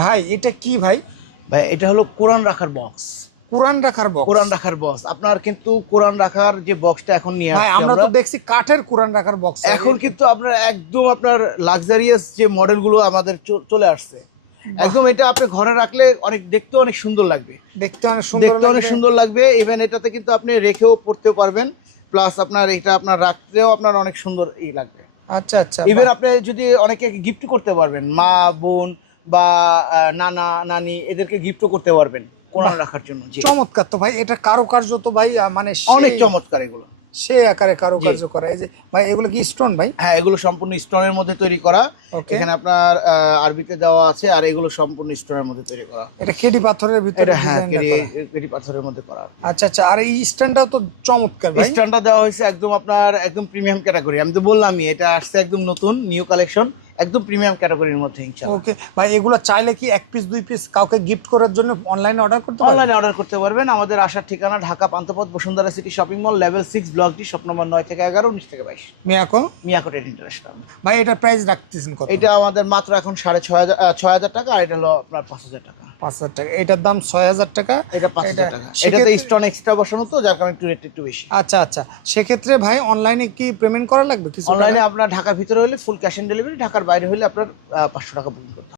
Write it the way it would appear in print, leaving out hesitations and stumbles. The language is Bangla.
ভাই এটা কি ভাই? ভাই এটা হলো কোরআন রাখার বক্স। কোরআন রাখার বক্স? কোরআন রাখার বক্স, আপনার কিন্তু কোরআন রাখার যে বক্সটা এখন নিয়ে ভাই আসছি আমরা আমরা, তো দেখছি কাঠের কোরআন রাখার বক্স। এখন কিন্তু আপনার একদম আপনার লাক্সারিয়াস যে মডেলগুলো আমাদের চলে আসছে, একদম এটা আপনি ঘরে রাখলে অনেক দেখতে অনেক সুন্দর লাগবে। দেখতে অনেক সুন্দর দেখতে অনেক লাগবে। সুন্দর লাগবে, ইভেন এটাতে কিন্তু আপনি রেখেও পড়তেও পারবেন, প্লাস আপনার এটা আপনার রাখতেও আপনার অনেক সুন্দর লাগবে। আচ্ছা আচ্ছা। ইভেন আপনি যদি অনেকে গিফট করতে পারবেন, মা বোন বা নানা নানি এদেরকে গিফটও করতে পারবেন কোরআন বাহ, রাখার জন্য। জি, চমৎকার তো ভাই, এটা কারুকার্য তো ভাই মানে অনেক সেই চমৎকার এগুলো। সে আকারে কারুকার্য করা। এই যে ভাই এগুলো কি স্টোন ভাই? হ্যাঁ, এগুলো সম্পূর্ণ স্টোনের মধ্যে তৈরি করা। ওকে। এখানে আপনার আরবিতে দেওয়া আছে, আর এগুলো সম্পূর্ণ স্টোনের মধ্যে তৈরি করা। এটা কেডি পাথরের ভিতরে এটা হ্যাঁ, ডিজাইনটা করা। কেরি পাথরের মধ্যে করা। আচ্ছা আচ্ছা। আর এই স্ট্যান্ডটাও তো চমৎকার ভাই। স্ট্যান্ডটা দেওয়া হয়েছে একদম আপনার একদম প্রিমিয়াম ক্যাটাগরি। আমি তো বললামই এটা আসছে একদম নতুন নিউ কালেকশন, একদম প্রিমিয়াম ক্যাটাগরির মধ্যে ইনশাআল্লাহ। ওকে ভাই, এগুলো চাইলে কি এক পিস দুই পিস কাউকে গিফট করার জন্য অনলাইনে অর্ডার করতে পারবেন? অনলাইনে অর্ডার করতে পারবেন। আমাদের আসার ঠিকানা Dhaka Panthapath Bashundhara city shopping mall, level 6, block D, shop number 9 থেকে 11, 19 থেকে 22, মিয়াকো। Miyako trade international. ভাই এটার প্রাইস রাখতেছেন কত? এটা আমাদের মাত্র এখন 6,500 টাকা, আর এটা হলো আপনার 5,000 টাকা। 5,000 টাকা। এটার দাম 6,000 টাকা। এটা 5,000 টাকা। এটাতে সেক্ষেত্রে স্টোন এক্সট্রা বসানো তো, যার কারণে একটু রেট একটু বেশি। আচ্ছা আচ্ছা, সেক্ষেত্রে ভাই অনলাইনে কি পেমেন্ট করা লাগবে কিছু? অনলাইনে আপনার ঢাকার ভিতরে হলে ফুল ক্যাশ অন ডেলিভারি, ঢাকার বাইরে হলে আপনার 500 টাকা বুকিং করতে হবে।